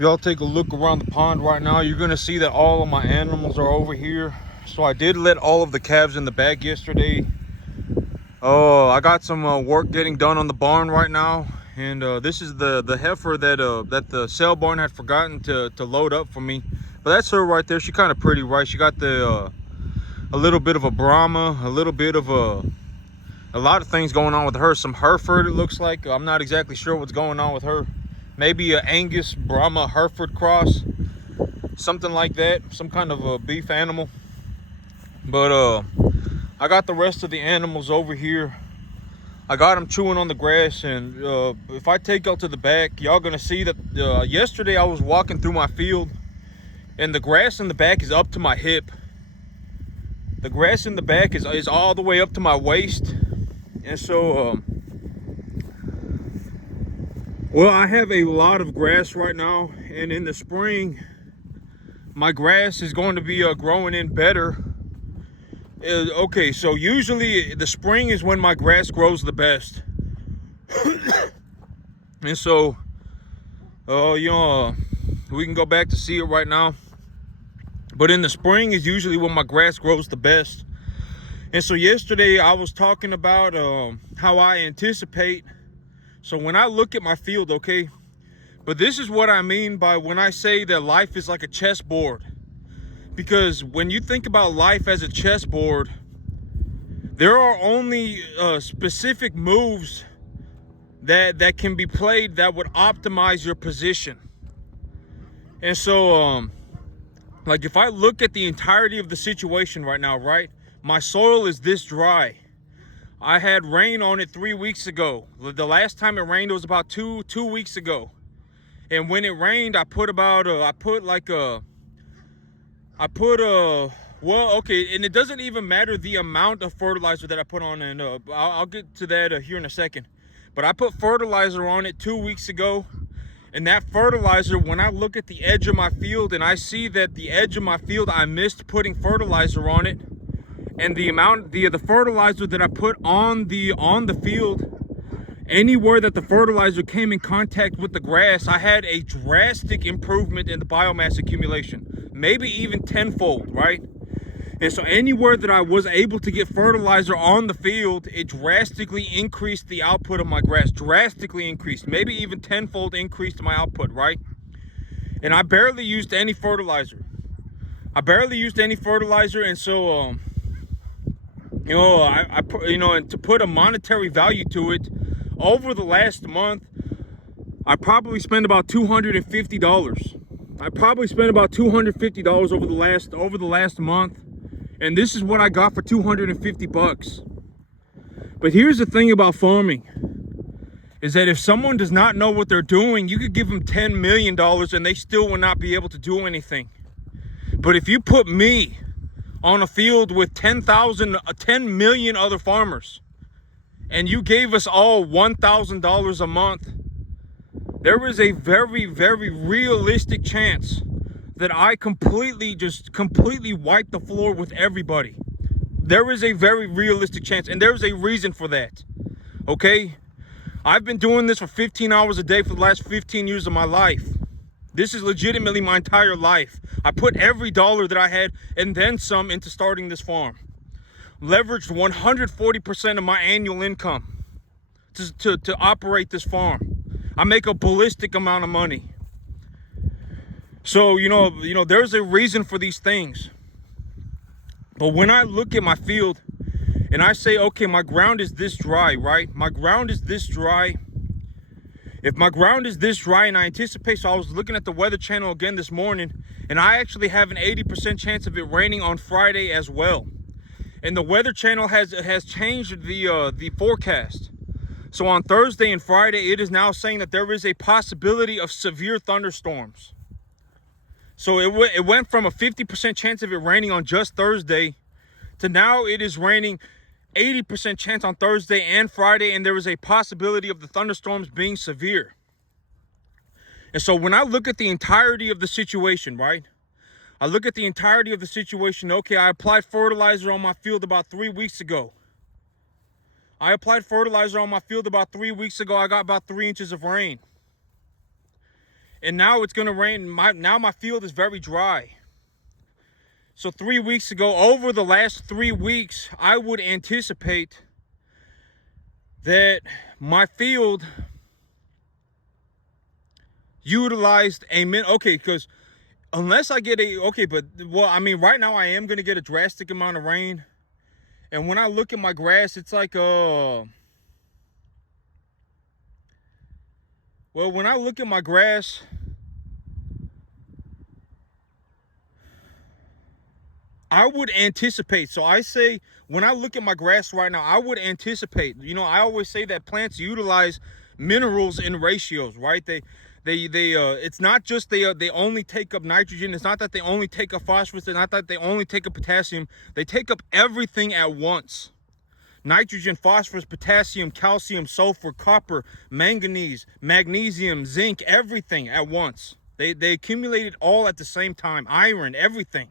y'all take a look around the pond right now, you're gonna see that all of my animals are over here. So I did let all of the calves in the back yesterday. Oh, I got some work getting done on the barn right now, and this is the heifer that the sale barn had forgotten to load up for me. But that's her right there. She kind of pretty, right? She got the a little bit of a Brahma, a little bit of a lot of things going on with her. Some Hereford, it looks like. I'm not exactly sure what's going on with her. Maybe a Angus Brahma Hereford cross, something like that. Some kind of a beef animal. But I got the rest of the animals over here. I got them chewing on the grass, and if I take y'all to the back, y'all gonna see that yesterday I was walking through my field, and the grass in the back is up to my hip. The grass in the back is all the way up to my waist. And so, well, I have a lot of grass right now, and in the spring, my grass is going to be growing in better. Okay, so usually the spring is when my grass grows the best. And so, we can go back to see it right now. But in the spring is usually when my grass grows the best. And so yesterday I was talking about how I anticipate. So when I look at my field, okay, but this is what I mean by when I say that life is like a chessboard. Because when you think about life as a chessboard, there are only specific moves that can be played that would optimize your position. And so, like if I look at the entirety of the situation right now, right? My soil is this dry. I had rain on it 3 weeks ago. The last time it rained was about two weeks ago. And when it rained, I put well, okay, and it doesn't even matter the amount of fertilizer that I put on, and I'll get to that here in a second. But I put fertilizer on it 2 weeks ago, and that fertilizer, when I look at the edge of my field and I see that the edge of my field, I missed putting fertilizer on it, and the fertilizer that I put on the field, anywhere that the fertilizer came in contact with the grass, I had a drastic improvement in the biomass accumulation, maybe even tenfold, right? And so anywhere that I was able to get fertilizer on the field, it drastically increased the output of my grass, drastically increased, maybe even tenfold increased my output, right? And I barely used any fertilizer. And so, and to put a monetary value to it, over the last month, I probably spent about $250. I probably spent about $250 over the last month, and this is what I got for 250 bucks. But here's the thing about farming, is that if someone does not know what they're doing, you could give them $10 million and they still will not be able to do anything. But if you put me on a field with 10 million other farmers, and you gave us all $1,000 a month, there is a very, very realistic chance that I completely wipe the floor with everybody. There is a very realistic chance, and there's a reason for that, okay? I've been doing this for 15 hours a day for the last 15 years of my life. This is legitimately my entire life. I put every dollar that I had and then some into starting this farm. Leveraged 140% of my annual income to operate this farm. I make a ballistic amount of money. So, there's a reason for these things. But when I look at my field and I say, okay, my ground is this dry, right? My ground is this dry. If my ground is this dry, and I anticipate, so I was looking at the Weather Channel again this morning, and I actually have an 80% chance of it raining on Friday as well. And the Weather Channel has changed the forecast. So on Thursday and Friday, it is now saying that there is a possibility of severe thunderstorms. So it went from a 50% chance of it raining on just Thursday to now it is raining 80% chance on Thursday and Friday, and there is a possibility of the thunderstorms being severe. And so when I look at the entirety of the situation, right? I look at the entirety of the situation. Okay, I applied fertilizer on my field about 3 weeks ago. I got about 3 inches of rain. And now it's gonna rain. Now my field is very dry. So 3 weeks ago, over the last 3 weeks, I would anticipate that my field utilized a okay, because unless I get right now I am gonna get a drastic amount of rain. And when I look at my grass, it's like when I look at my grass, I would anticipate. So I say, when I look at my grass right now, I would anticipate. I always say that plants utilize minerals in ratios, right? It's not just they only take up nitrogen. It's not that they only take up phosphorus. It's not that they only take up potassium. They take up everything at once. Nitrogen, phosphorus, potassium, calcium, sulfur, copper, manganese, magnesium, zinc, everything at once. They accumulate it all at the same time. Iron, everything.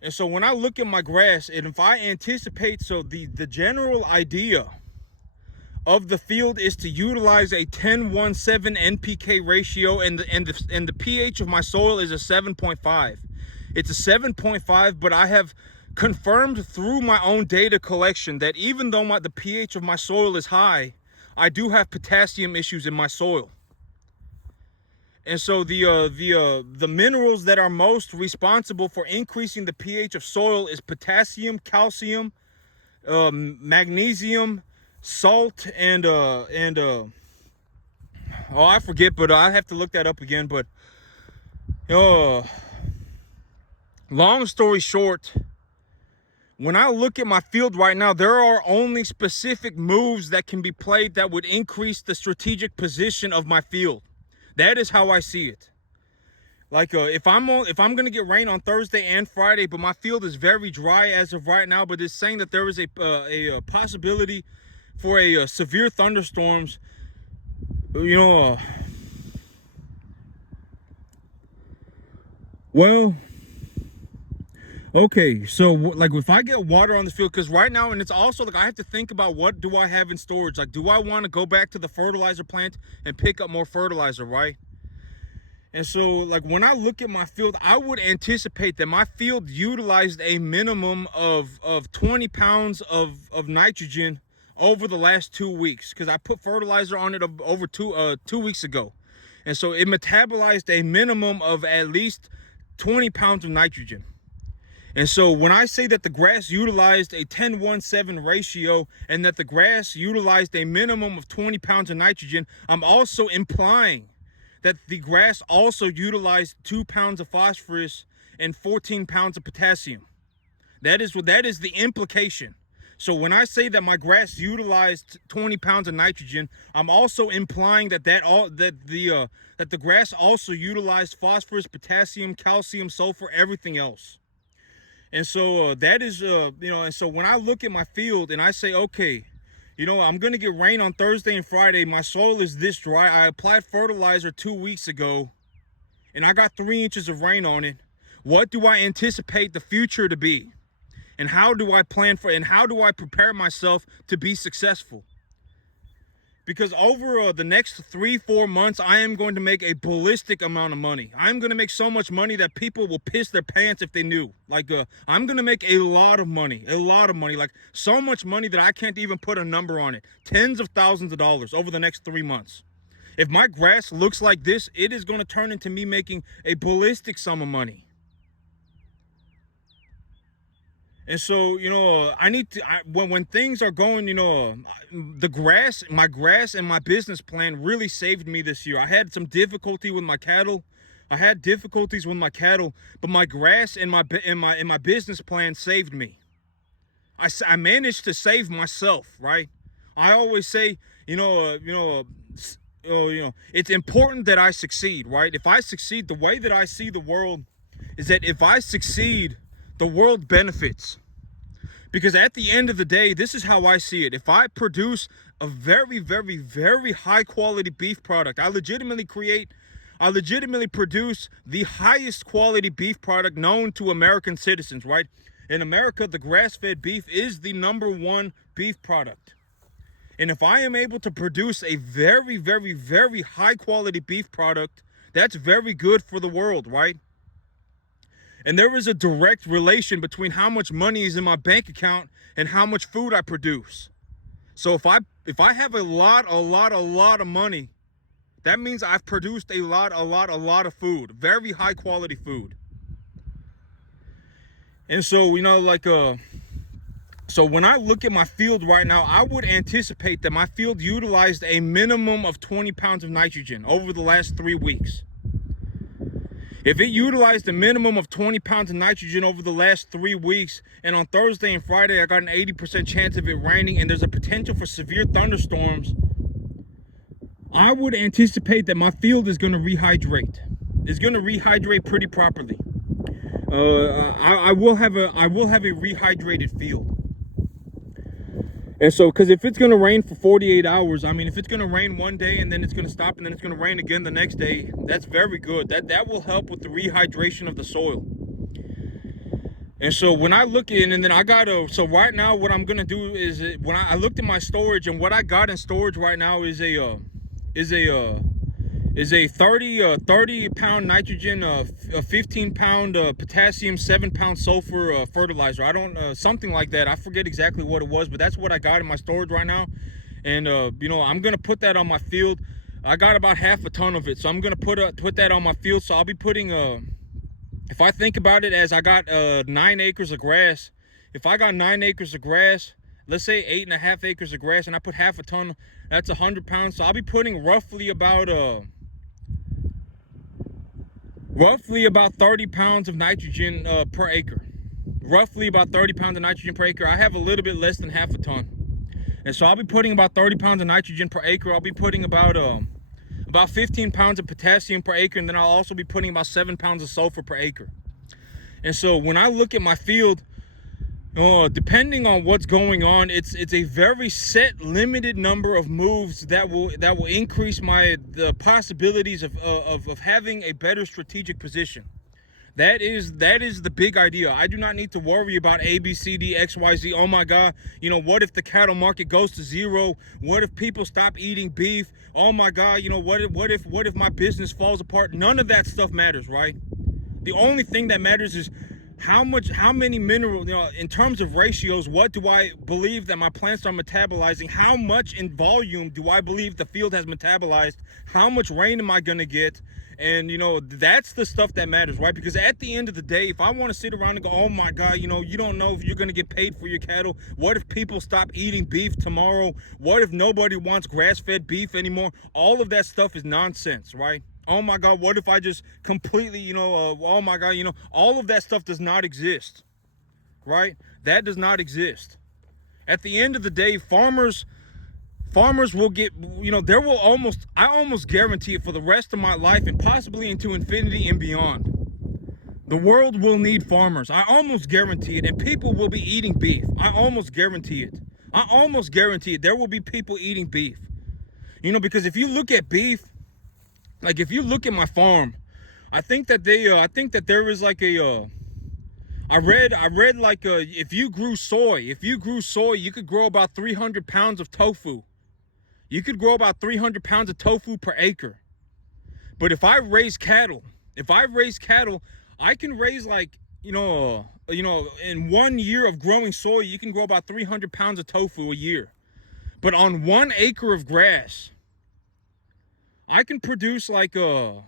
And so when I look at my grass, and if I anticipate, so the general idea of the field is to utilize a 10-1-7 NPK ratio, and the pH of my soil is a 7.5. It's a 7.5, but I have confirmed through my own data collection that even though the pH of my soil is high, I do have potassium issues in my soil. And so the minerals that are most responsible for increasing the pH of soil is potassium, calcium, magnesium, salt, and I forget, but I have to look that up again. But long story short, when I look at my field right now, there are only specific moves that can be played that would increase the strategic position of my field. That is how I see it. Like if I'm gonna get rain on Thursday and Friday, but my field is very dry as of right now, but it's saying that there is a possibility for a severe thunderstorms. Okay, so like if I get water on the field, because right now, and it's also like I have to think about, what do I have in storage? Like, do I want to go back to the fertilizer plant and pick up more fertilizer, right? And so like when I look at my field, I would anticipate that my field utilized a minimum of 20 pounds of nitrogen over the last 2 weeks, because I put fertilizer on it over 2 weeks ago. And so it metabolized a minimum of at least 20 pounds of nitrogen. And so when I say that the grass utilized a 10-1-7 ratio and that the grass utilized a minimum of 20 pounds of nitrogen, I'm also implying that the grass also utilized 2 pounds of phosphorus and 14 pounds of potassium. That is the implication. So when I say that my grass utilized 20 pounds of nitrogen, I'm also implying that the grass also utilized phosphorus, potassium, calcium, sulfur, everything else. And so that is, and so when I look at my field and I say, okay, I'm going to get rain on Thursday and Friday. My soil is this dry. I applied fertilizer 2 weeks ago and I got 3 inches of rain on it. What do I anticipate the future to be? And how do I plan for it? And how do I prepare myself to be successful? Because over the next 3-4 months, I am going to make a ballistic amount of money. I'm going to make so much money that people will piss their pants if they knew. Like, I'm going to make a lot of money, like so much money that I can't even put a number on it. Tens of thousands of dollars over the next 3 months. If my grass looks like this, it is going to turn into me making a ballistic sum of money. And so, when things are going, my grass and my business plan really saved me this year. I had some difficulty with my cattle. But my grass and my business plan saved me. I managed to save myself, right? I always say, it's important that I succeed, right? If I succeed, the way that I see the world is that if I succeed, the world benefits. Because at the end of the day, this is how I see it. If I produce a very, very, very high quality beef product, I legitimately produce the highest quality beef product known to American citizens, right? In America, the grass-fed beef is the #1 beef product. And if I am able to produce a very, very, very high quality beef product That's very good for the world, right? And there is a direct relation between how much money is in my bank account and how much food I produce. So if I have a lot of money, that means I've produced a lot of food, very high quality food. And so, so when I look at my field right now, I would anticipate that my field utilized a minimum of 20 pounds of nitrogen over the last 3 weeks. If it utilized a minimum of 20 pounds of nitrogen over the last 3 weeks, and on Thursday and Friday I got an 80% chance of it raining and there's a potential for severe thunderstorms, I would anticipate that my field is going to rehydrate. It's going to rehydrate pretty properly. I will have a rehydrated field. And so, because if it's going to rain for 48 hours, I mean, if it's going to rain one day and then it's going to stop and then it's going to rain again the next day, that's very good. That will help with the rehydration of the soil. And so when I look in, and then so right now what I'm going to do is, when I looked at my storage, and what I got in storage right now is a 30 pound nitrogen, a 15 pound potassium, 7 pound sulfur fertilizer. I don't something like that. I forget exactly what it was, but that's what I got in my storage right now. And I'm gonna put that on my field. I got about half a ton of it, so I'm gonna put that on my field. So I'll be putting if I think about it as I got 9 acres of grass. If I got 9 acres of grass, let's say 8.5 acres of grass, and I put half a ton, that's 100 pounds. So I'll be putting roughly about 30 pounds of nitrogen per acre. Roughly about 30 pounds of nitrogen per acre. I have a little bit less than half a ton. And so I'll be putting about 30 pounds of nitrogen per acre. I'll be putting about 15 pounds of potassium per acre, and then I'll also be putting about 7 pounds of sulfur per acre. And so when I look at my field, depending on what's going on, it's a very set, limited number of moves that will increase the possibilities of having a better strategic position. That is the big idea. I do not need to worry about A, B, C, D, X, Y, Z. Oh my God, what if the cattle market goes to zero? What if people stop eating beef? Oh my God, what if my business falls apart? None of that stuff matters, right? The only thing that matters is how many minerals, in terms of ratios, what do I believe that my plants are metabolizing? How much in volume do I believe the field has metabolized? How much rain am I going to get? And, that's the stuff that matters, right? Because at the end of the day, if I want to sit around and go, oh my God, you don't know if you're going to get paid for your cattle. What if people stop eating beef tomorrow? What if nobody wants grass-fed beef anymore? All of that stuff is nonsense, right? Oh my God, what if I just completely, oh my God, all of that stuff does not exist, right? That does not exist. At the end of the day, farmers will get, I almost guarantee it, for the rest of my life and possibly into infinity and beyond, the world will need farmers. I almost guarantee it. And people will be eating beef. I almost guarantee it. I almost guarantee it. There will be people eating beef. Because if you look at beef, like if you look at my farm, I think that there is like I read like if you grew soy, you could grow about 300 pounds of tofu. You could grow about 300 pounds of tofu per acre. But if I raise cattle, I can raise like, in 1 year of growing soy, you can grow about 300 pounds of tofu a year. But on 1 acre of grass, I can produce like I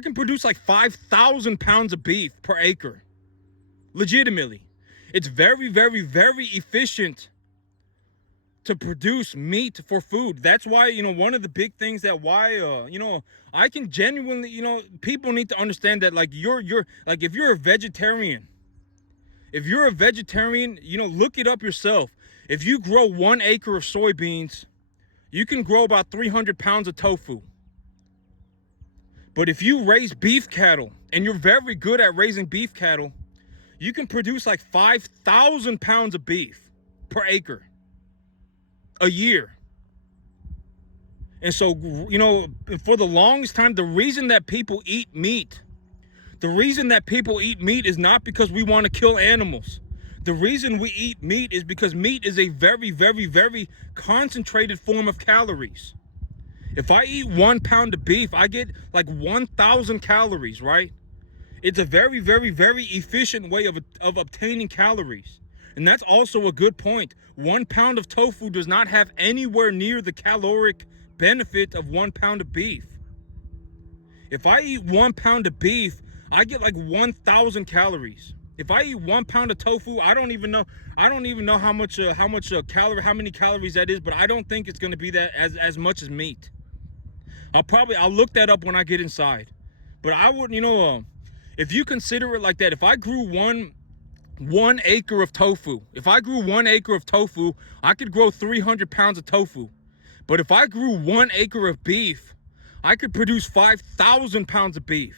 can produce like 5,000 pounds of beef per acre. Legitimately. It's very, very, very efficient to produce meat for food. That's why, one of the big things that I can genuinely, people need to understand that, like, like, if you're a vegetarian, look it up yourself. If you grow 1 acre of soybeans, you can grow about 300 pounds of tofu. But if you raise beef cattle, and you're very good at raising beef cattle, you can produce like 5,000 pounds of beef per acre a year. And so, for the longest time, the reason that people eat meat is not because we want to kill animals. The reason we eat meat is because meat is a very, very, very concentrated form of calories. If I eat 1 pound of beef, I get like 1,000 calories, right? It's a very, very, very efficient way of obtaining calories. And that's also a good point. 1 pound of tofu does not have anywhere near the caloric benefit of 1 pound of beef. If I eat 1 pound of beef, I get like 1,000 calories. If I eat 1 pound of tofu, I don't even know how many calories that is, but I don't think it's going to be that as much as meat. I'll look that up when I get inside. But I wouldn't, if you consider it like that, if I grew one acre of tofu, I could grow 300 pounds of tofu. But if I grew 1 acre of beef, I could produce 5,000 pounds of beef.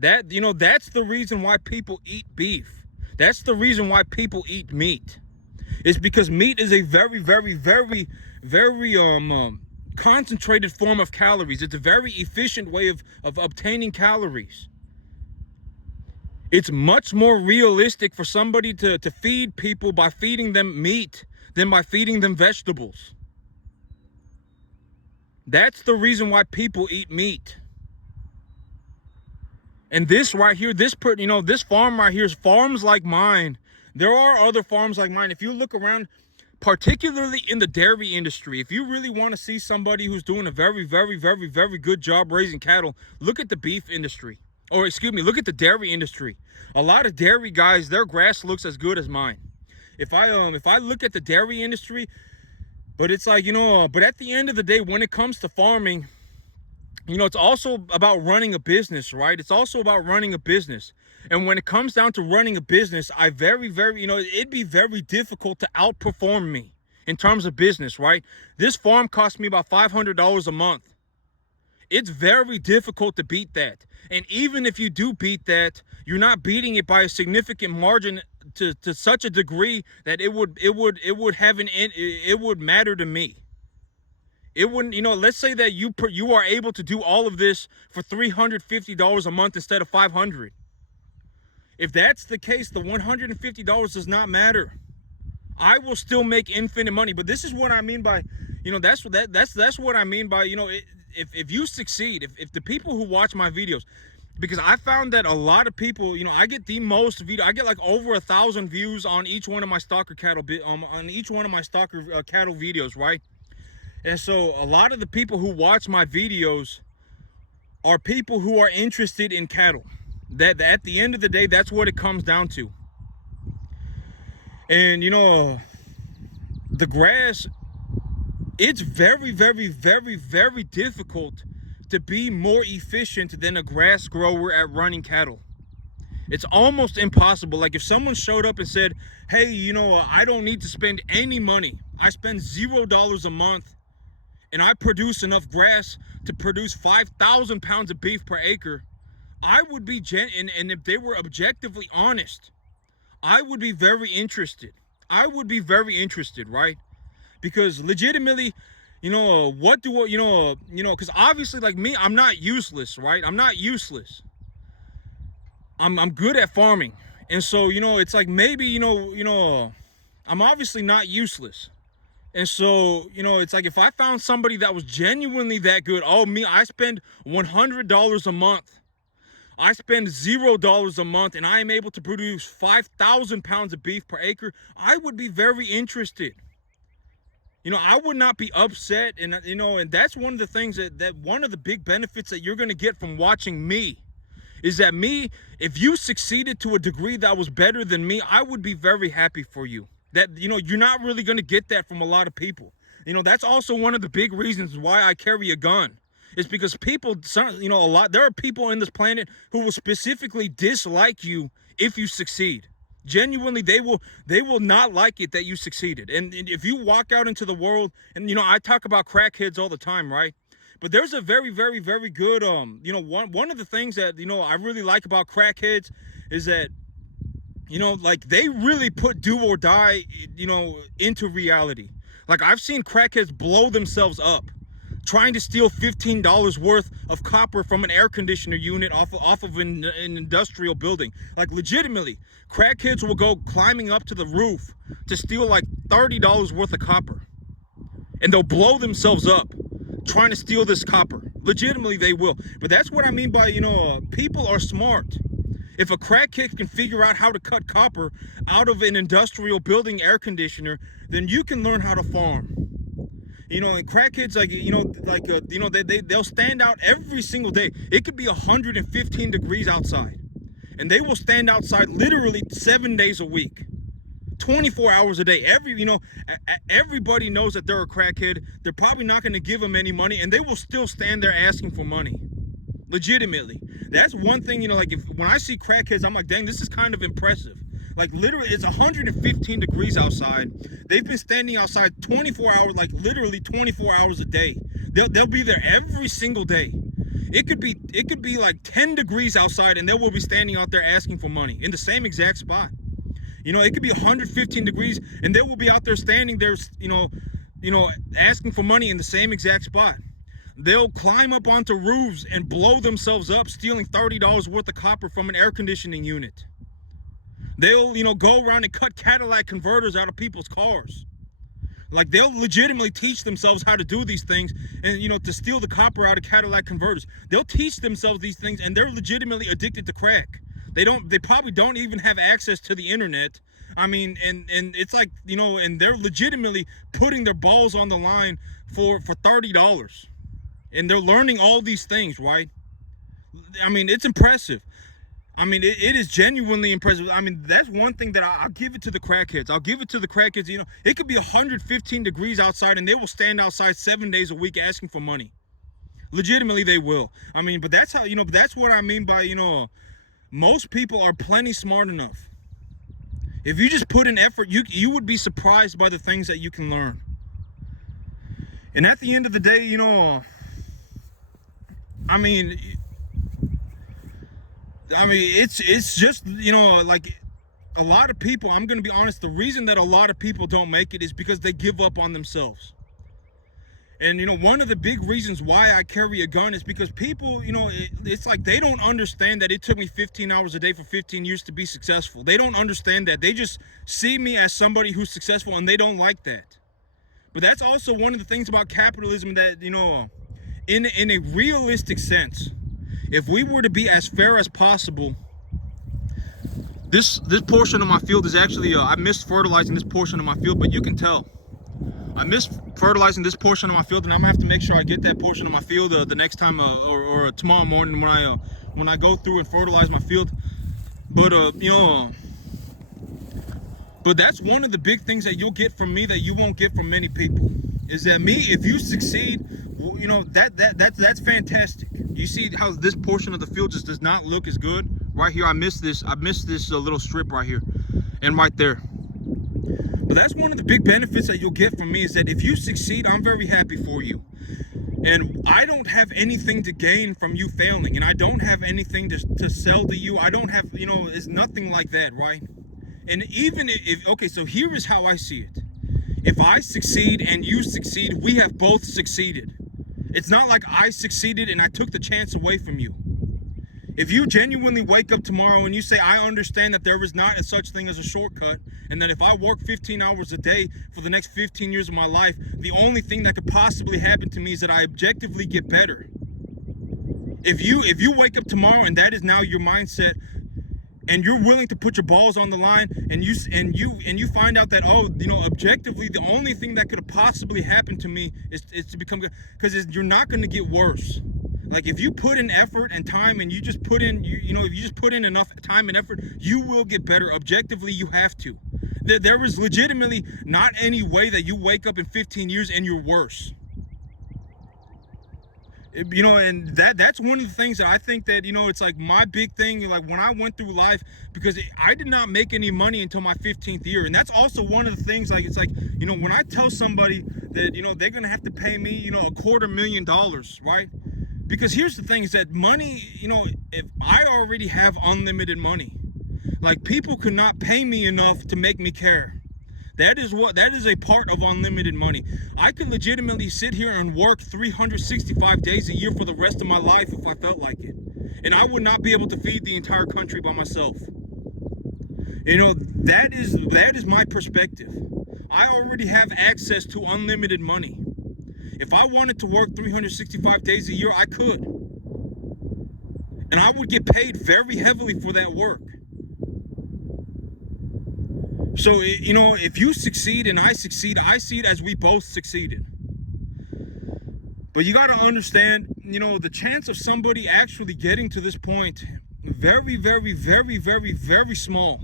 That's the reason why people eat beef. That's the reason why people eat meat. It's because meat is a very, very, very, very concentrated form of calories. It's a very efficient way of obtaining calories. It's much more realistic for somebody to feed people by feeding them meat than by feeding them vegetables. That's the reason why people eat meat. And this right here, this farm right here is farms like mine. There are other farms like mine. If you look around, particularly in the dairy industry, if you really want to see somebody who's doing a very, very, very, very good job raising cattle, look at the beef industry. Or look at the dairy industry. A lot of dairy guys, their grass looks as good as mine. If I look at the dairy industry, but it's like, but at the end of the day, when it comes to farming, it's also about running a business, right? It's also about running a business. And when it comes down to running a business, it'd be very difficult to outperform me in terms of business, right? This farm cost me about $500 a month. It's very difficult to beat that. And even if you do beat that, you're not beating it by a significant margin to such a degree that it would matter to me. It wouldn't, let's say that you are able to do all of this for $350 a month instead of $500. If that's the case, the $150 does not matter. I will still make infinite money. But this is what I mean by, that's what I mean by, if you succeed, if the people who watch my videos, because I found that a lot of people, I get the most I get like over 1,000 views on each one of my stalker cattle, cattle videos, right? And so a lot of the people who watch my videos are people who are interested in cattle. That at the end of the day, that's what it comes down to. And the grass, it's very, very, very, very difficult to be more efficient than a grass grower at running cattle. It's almost impossible. Like if someone showed up and said, hey, I don't need to spend any money. I spend $0 a month and I produce enough grass to produce 5,000 pounds of beef per acre. I would be, and if they were objectively honest, I would be very interested. Right? Because legitimately, because obviously, like me, I'm not useless, right? I'm not useless. I'm good at farming. And so, it's like maybe, I'm obviously not useless. And so, it's like if I found somebody that was genuinely that good, I spend $100 a month. I spend $0 a month and I am able to produce 5,000 pounds of beef per acre. I would be very interested. I would not be upset. And, and that's one of the things that one of the big benefits that you're going to get from watching me is that if you succeeded to a degree that was better than me, I would be very happy for you. That, you're not really going to get that from a lot of people. That's also one of the big reasons why I carry a gun. It's because there are people in this planet who will specifically dislike you if you succeed. Genuinely, they will not like it that you succeeded. And if you walk out into the world, and I talk about crackheads all the time, right? But there's a very, very, very good one of the things that I really like about crackheads is that like they really put do or die into reality. Like I've seen crackheads blow themselves up trying to steal $15 worth of copper from an air conditioner unit off of an industrial building. Like, legitimately, crackheads will go climbing up to the roof to steal like $30 worth of copper. And they'll blow themselves up trying to steal this copper. Legitimately, they will. But that's what I mean by, people are smart. If a crackhead can figure out how to cut copper out of an industrial building air conditioner, then you can learn how to farm. And crackheads, they'll stand out every single day. It could be 115 degrees outside, and they will stand outside literally 7 days a week, 24 hours a day. Everybody knows that they're a crackhead. They're probably not going to give them any money, and they will still stand there asking for money. Legitimately. That's one thing, when I see crackheads, I'm like, dang, this is kind of impressive. Like, literally, it's 115 degrees outside. They've been standing outside 24 hours, like literally 24 hours a day. They'll be there every single day. It could be like 10 degrees outside, and they will be standing out there asking for money in the same exact spot. It could be 115 degrees, and they will be out there standing there, asking for money in the same exact spot. They'll climb up onto roofs and blow themselves up, stealing $30 worth of copper from an air conditioning unit. They'll, go around and cut Cadillac converters out of people's cars. Like, they'll legitimately teach themselves how to do these things and, to steal the copper out of Cadillac converters. They'll teach themselves these things, and they're legitimately addicted to crack. They probably don't even have access to the internet. I mean, and it's like, and they're legitimately putting their balls on the line for $30. And they're learning all these things, right? I mean, it's impressive. I mean, it is genuinely impressive. I mean, that's one thing that I'll give it to the crackheads. I'll give it to the crackheads. It could be 115 degrees outside, and they will stand outside 7 days a week asking for money. Legitimately, they will. I mean, but that's how, that's what I mean by, most people are plenty smart enough. If you just put in effort, you would be surprised by the things that you can learn. And at the end of the day, it's just, like, a lot of people, I'm going to be honest, the reason that a lot of people don't make it is because they give up on themselves. And, one of the big reasons why I carry a gun is because people, it's like they don't understand that it took me 15 hours a day for 15 years to be successful. They don't understand that. They just see me as somebody who's successful, and they don't like that. But that's also one of the things about capitalism that, in a realistic sense, if we were to be as fair as possible, this portion of my field is actually, I missed fertilizing this portion of my field, but you can tell. I missed fertilizing this portion of my field, and I'm gonna have to make sure I get that portion of my field the next time, or tomorrow morning when I go through and fertilize my field. But but that's one of the big things that you'll get from me that you won't get from many people. Is that me? If you succeed, that's fantastic. You see how this portion of the field just does not look as good right here. I missed this little strip right here and right there. But that's one of the big benefits that you'll get from me, is that if you succeed, I'm very happy for you. And I don't have anything to gain from you failing, and I don't have anything to sell to you. I don't have, it's nothing like that, right? And even if, okay, so here is how I see it. If I succeed and you succeed, we have both succeeded. It's not like I succeeded and I took the chance away from you. If you genuinely wake up tomorrow and you say, I understand that there is not a such thing as a shortcut, and that if I work 15 hours a day for the next 15 years of my life, the only thing that could possibly happen to me is that I objectively get better. If you wake up tomorrow and that is now your mindset, and you're willing to put your balls on the line, and you find out that, objectively, the only thing that could have possibly happened to me is to become good, because you're not going to get worse. Like, if you put in effort and time, and you just put in, if you just put in enough time and effort, you will get better. Objectively, you have to. There is legitimately not any way that you wake up in 15 years and you're worse. And that's one of the things that I think that, it's like my big thing, like when I went through life, because I did not make any money until my 15th year. And that's also one of the things, like, it's like, when I tell somebody that, they're going to have to pay me, $250,000, right? Because here's the thing, is that money, if I already have unlimited money, like, people could not pay me enough to make me care. That is a part of unlimited money. I could legitimately sit here and work 365 days a year for the rest of my life if I felt like it. And I would not be able to feed the entire country by myself. That is my perspective. I already have access to unlimited money. If I wanted to work 365 days a year, I could. And I would get paid very heavily for that work. So, if you succeed and I succeed, I see it as we both succeeded. But you got to understand, the chance of somebody actually getting to this point, very, very, very, very, very small.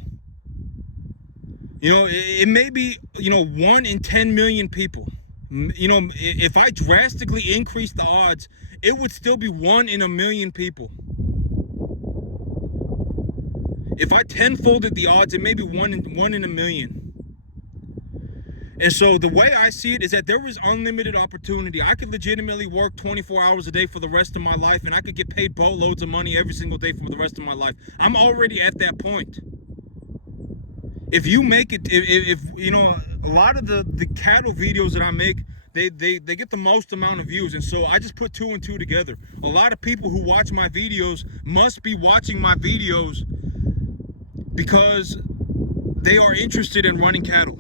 It may be, 1 in 10 million people. If I drastically increase the odds, it would still be 1 in a million people. If I tenfolded the odds, it may be one in a million. And so the way I see it is that there is unlimited opportunity. I could legitimately work 24 hours a day for the rest of my life, and I could get paid boatloads of money every single day for the rest of my life. I'm already at that point. If you make it, if a lot of the cattle videos that I make, they get the most amount of views, and so I just put 2 and 2 together. A lot of people who watch my videos must be watching my videos because they are interested in running cattle.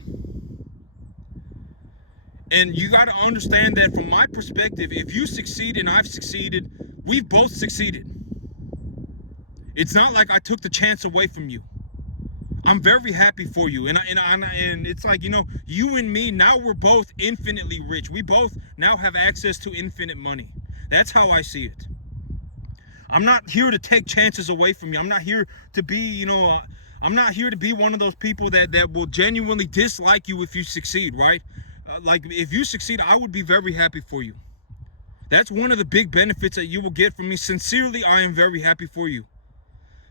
And you got to understand that from my perspective, if you succeed and I've succeeded, we've both succeeded. It's not like I took the chance away from you. I'm very happy for you. And it's like, you and me, now we're both infinitely rich. We both now have access to infinite money. That's how I see it. I'm not here to take chances away from you. I'm not here to be, I'm not here to be one of those people that will genuinely dislike you if you succeed, right? Like, if you succeed, I would be very happy for you. That's one of the big benefits that you will get from me. Sincerely, I am very happy for you.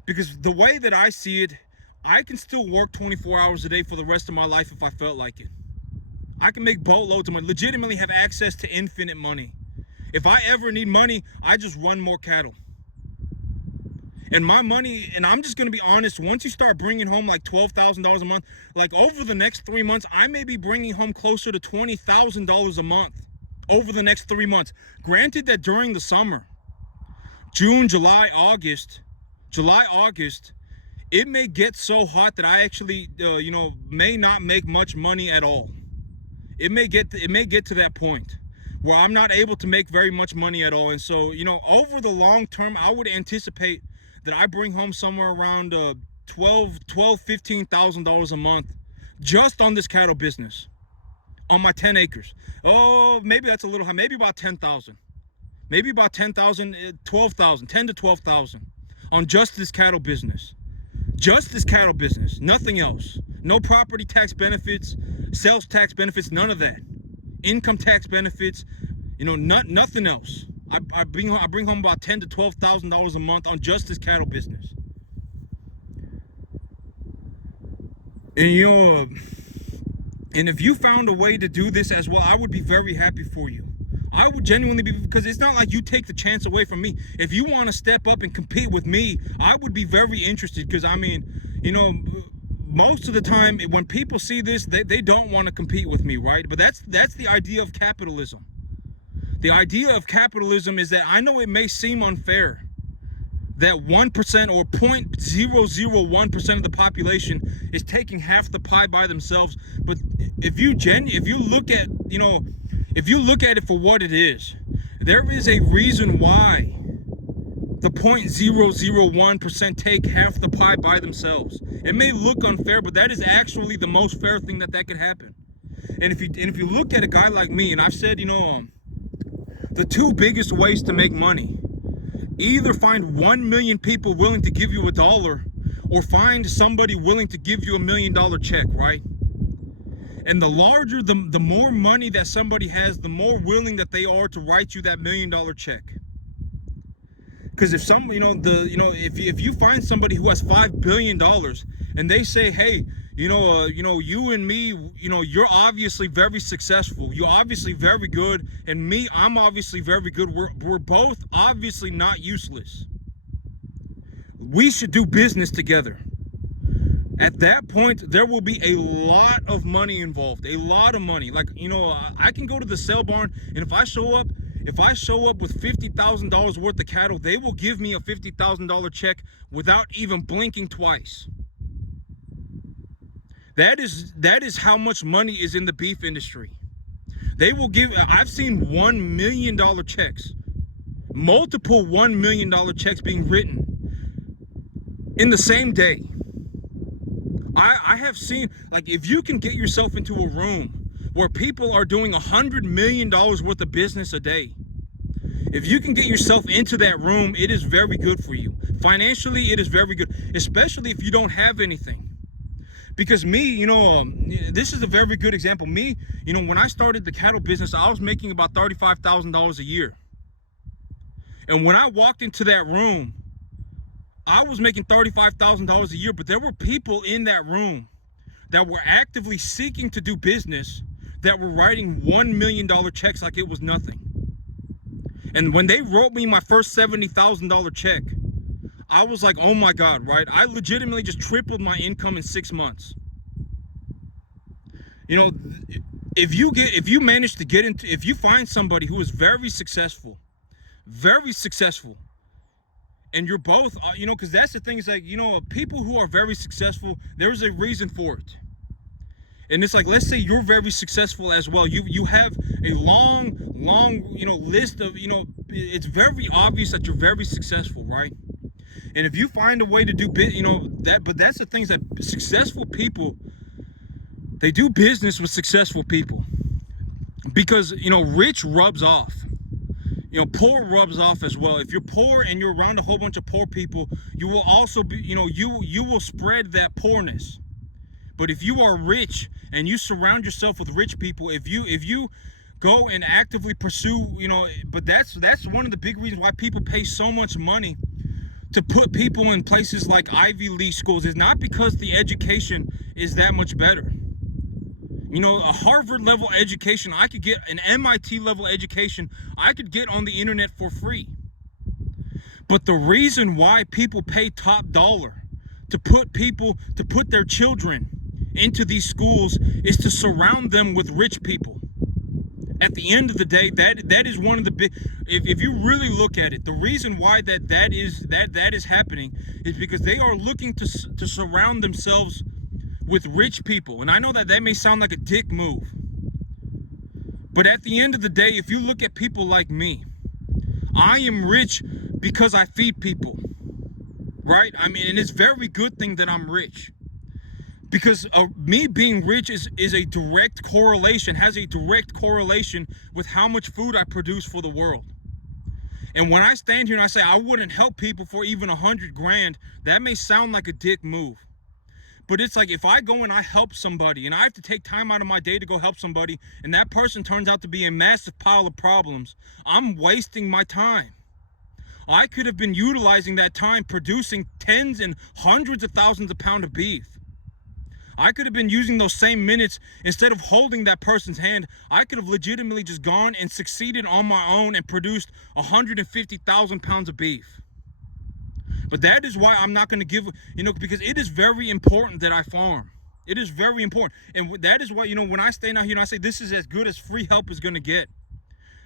Because the way that I see it, I can still work 24 hours a day for the rest of my life if I felt like it. I can make boatloads of money, legitimately have access to infinite money. If I ever need money, I just run more cattle. And my money, and I'm just going to be honest, once you start bringing home like $12,000 a month, like over the next 3 months, I may be bringing home closer to $20,000 a month over the next 3 months. Granted that during the summer, June, July, August, it may get so hot that I actually, may not make much money at all. It may get to that point where I'm not able to make very much money at all. And so, over the long term, I would anticipate that I bring home somewhere around $15,000 a month just on this cattle business, on my 10 acres. Oh, maybe that's a little high. Maybe about 10,000. Maybe about 10,000, 12,000, 10 to 12,000 on just this cattle business. Just this cattle business, nothing else. No property tax benefits, sales tax benefits, none of that. Income tax benefits, nothing else. I bring home about $10,000 to $12,000 a month on just this cattle business. And and if you found a way to do this as well, I would be very happy for you. I would genuinely be, because it's not like you take the chance away from me. If you want to step up and compete with me, I would be very interested, because most of the time when people see this, they don't want to compete with me, right? But that's the idea of capitalism. The idea of capitalism is that I know it may seem unfair that 1% or 0.001% of the population is taking half the pie by themselves. But if you look at it for what it is, there is a reason why the 0.001% take half the pie by themselves. It may look unfair, but that is actually the most fair thing that could happen. And if you look at a guy like me, and I've said, the 2 biggest ways to make money: either find 1 million people willing to give you $1, or find somebody willing to give you $1 million check, right? And the larger, the more money that somebody has, the more willing that they are to write you that $1 million check. Because if if you find somebody who has $5 billion and they say, hey, you and me, you're obviously very successful, you're obviously very good, and me, I'm obviously very good, we're both obviously not useless, we should do business together. At that point, there will be a lot of money involved, a lot of money. Like, I can go to the sale barn, and if I show up with $50,000 worth of cattle, they will give me a $50,000 check without even blinking twice. That is how much money is in the beef industry. They will give, I've seen $1 million checks, multiple $1 million checks being written in the same day. I have seen, like, if you can get yourself into a room where people are doing $100 million worth of business a day, if you can get yourself into that room, it is very good for you. Financially, it is very good, especially if you don't have anything. Because me, this is a very good example. Me, when I started the cattle business, I was making about $35,000 a year. And when I walked into that room, I was making $35,000 a year, but there were people in that room that were actively seeking to do business that were writing $1 million checks like it was nothing. And when they wrote me my first $70,000 check, I was like, oh my God, right? I legitimately just tripled my income in 6 months. If you find somebody who is very successful, and you're both, because that's the thing, is like, people who are very successful, there's a reason for it. And it's like, let's say you're very successful as well. You have a long, list of, it's very obvious that you're very successful, right? And if you find a way to do but that's the thing, is that successful people, they do business with successful people, because, rich rubs off. Poor rubs off as well. If you're poor and you're around a whole bunch of poor people, you will also be, you will spread that poorness. But if you are rich and you surround yourself with rich people, if you go and actively pursue, but that's one of the big reasons why people pay so much money to put people in places like Ivy League schools, is not because the education is that much better. A Harvard level education, I could get an MIT level education, I could get on the internet for free. But the reason why people pay top dollar to put their children into these schools is to surround them with rich people. At the end of the day, that is one of the big, if you really look at it, the reason why that is happening is because they are looking to surround themselves with rich people. And I know that may sound like a dick move, but at the end of the day, if you look at people like me, I am rich because I feed people, right? I mean, and it's a very good thing that I'm rich, because me being rich has a direct correlation with how much food I produce for the world. And when I stand here and I say I wouldn't help people for even 100 grand, that may sound like a dick move. But it's like, if I go and I help somebody, and I have to take time out of my day to go help somebody, and that person turns out to be a massive pile of problems, I'm wasting my time. I could have been utilizing that time producing tens and hundreds of thousands of pounds of beef. I could have been using those same minutes, instead of holding that person's hand, I could have legitimately just gone and succeeded on my own and produced 150,000 pounds of beef. But that is why I'm not going to give, because it is very important that I farm. It is very important. And that is why, when I stand out here and I say this is as good as free help is going to get.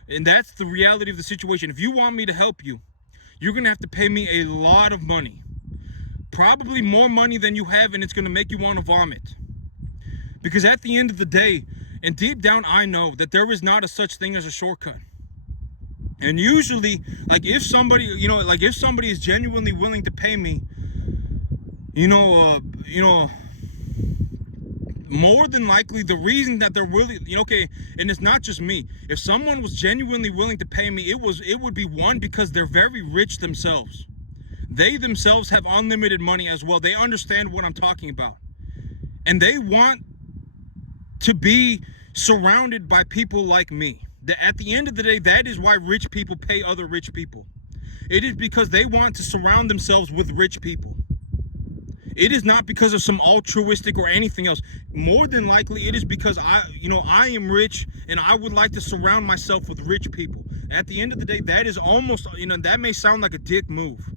And that's the reality of the situation. If you want me to help you, you're going to have to pay me a lot of money. Probably more money than you have, and it's going to make you want to vomit. Because at the end of the day, and deep down, I know that there is not a such thing as a shortcut. And usually, like, if somebody is genuinely willing to pay me, more than likely the reason that they're really, and it's not just me. If someone was genuinely willing to pay me, it would be one, because they're very rich themselves. They themselves have unlimited money as well. They understand what I'm talking about. And they want to be surrounded by people like me. At the end of the day, that is why rich people pay other rich people. It is because they want to surround themselves with rich people. It is not because of some altruistic or anything else. More than likely, it is because I am rich and I would like to surround myself with rich people. At the end of the day, that is almost, that may sound like a dick move.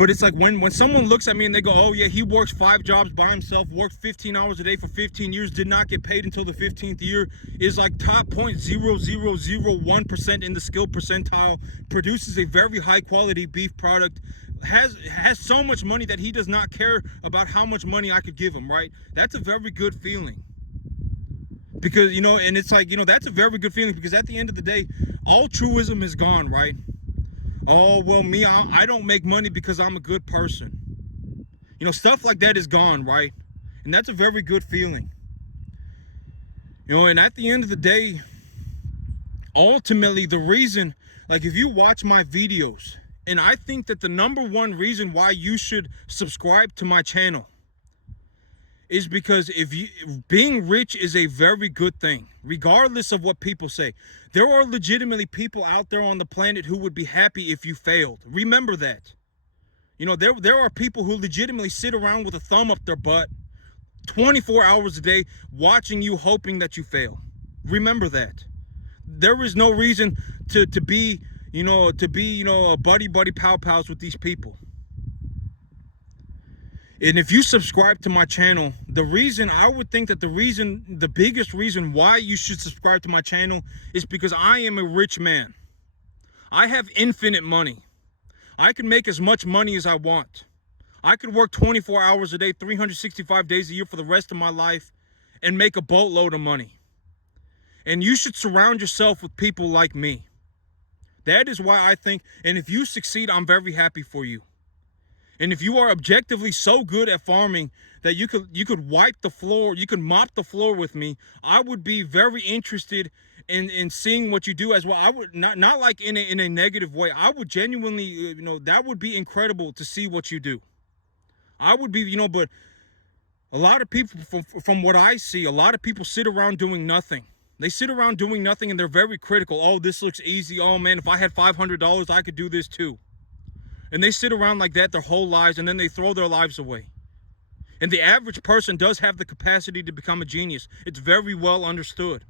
But it's like when someone looks at me and they go, oh yeah, he works 5 jobs by himself, worked 15 hours a day for 15 years, did not get paid until the 15th year, is like top 0.0001% in the skill percentile, produces a very high quality beef product, has so much money that he does not care about how much money I could give him, right? That's a very good feeling. Because, you know, and it's like, you know, that's a very good feeling, because at the end of the day, altruism is gone, right? Oh, well, me, I don't make money because I'm a good person. You know, stuff like that is gone, right? And that's a very good feeling. You know, and at the end of the day, ultimately, the reason, like, if you watch my videos, and I think that the #1 reason why you should subscribe to my channel is because being rich is a very good thing, regardless of what people say. There are legitimately people out there on the planet who would be happy if you failed. Remember that. You know, there are people who legitimately sit around with a thumb up their butt 24 hours a day watching you, hoping that you fail. Remember that. There is no reason to be, you know, a buddy pals with these people. And if you subscribe to my channel, the biggest reason why you should subscribe to my channel is because I am a rich man. I have infinite money. I can make as much money as I want. I could work 24 hours a day, 365 days a year for the rest of my life and make a boatload of money. And you should surround yourself with people like me. That is why I think, and if you succeed, I'm very happy for you. And if you are objectively so good at farming that you could wipe the floor, you could mop the floor with me, I would be very interested in seeing what you do as well. I would not like in a negative way. I would genuinely, you know, that would be incredible to see what you do. I would be, you know, but a lot of people, from what I see, a lot of people sit around doing nothing. They sit around doing nothing and they're very critical. Oh, this looks easy. Oh man, if I had $500, I could do this too. And they sit around like that their whole lives, and then they throw their lives away. And the average person does have the capacity to become a genius. It's very well understood.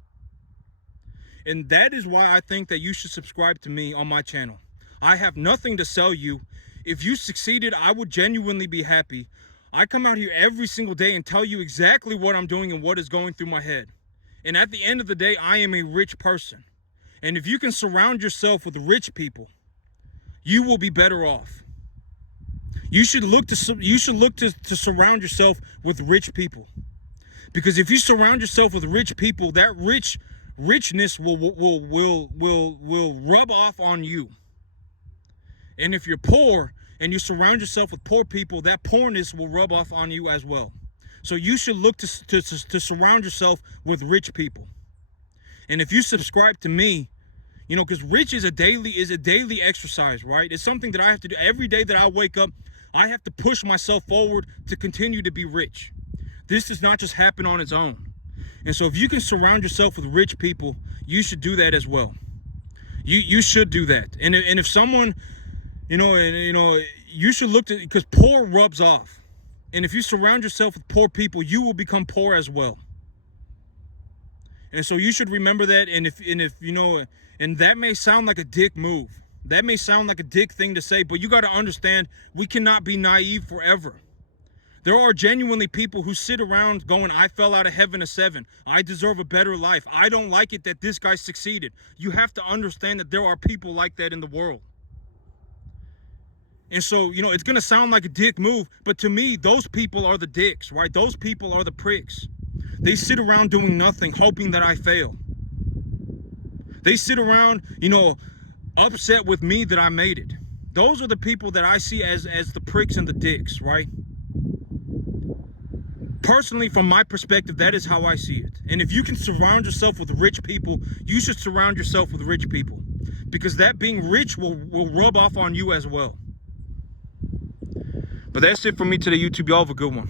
And that is why I think that you should subscribe to me on my channel. I have nothing to sell you. If you succeeded, I would genuinely be happy. I come out here every single day and tell you exactly what I'm doing and what is going through my head. And at the end of the day, I am a rich person. And if you can surround yourself with rich people, you will be better off. You should look to surround yourself with rich people, because if you surround yourself with rich people, that richness will rub off on you. And if you're poor and you surround yourself with poor people, that poorness will rub off on you as well. So you should look to surround yourself with rich people. And if you subscribe to me, you know, because rich is a daily exercise, right? It's something that I have to do every day that I wake up. I have to push myself forward to continue to be rich. This does not just happen on its own. And so if you can surround yourself with rich people, you should do that as well. You should do that. And if someone, you should look to, because poor rubs off. And if you surround yourself with poor people, you will become poor as well. And so you should remember that. And that may sound like a dick move. That may sound like a dick thing to say, but you got to understand, we cannot be naive forever. There are genuinely people who sit around going, I fell out of heaven a 7. I deserve a better life. I don't like it that this guy succeeded. You have to understand that there are people like that in the world. And so, it's going to sound like a dick move, but to me, those people are the dicks, right? Those people are the pricks. They sit around doing nothing, hoping that I fail. They sit around, upset with me that I made it. Those are the people that I see as the pricks and the dicks, right? Personally, from my perspective, that is how I see it. And if you can surround yourself with rich people, you should surround yourself with rich people, because that being rich will rub off on you as well. But that's it for me today, YouTube. Y'all have a good one.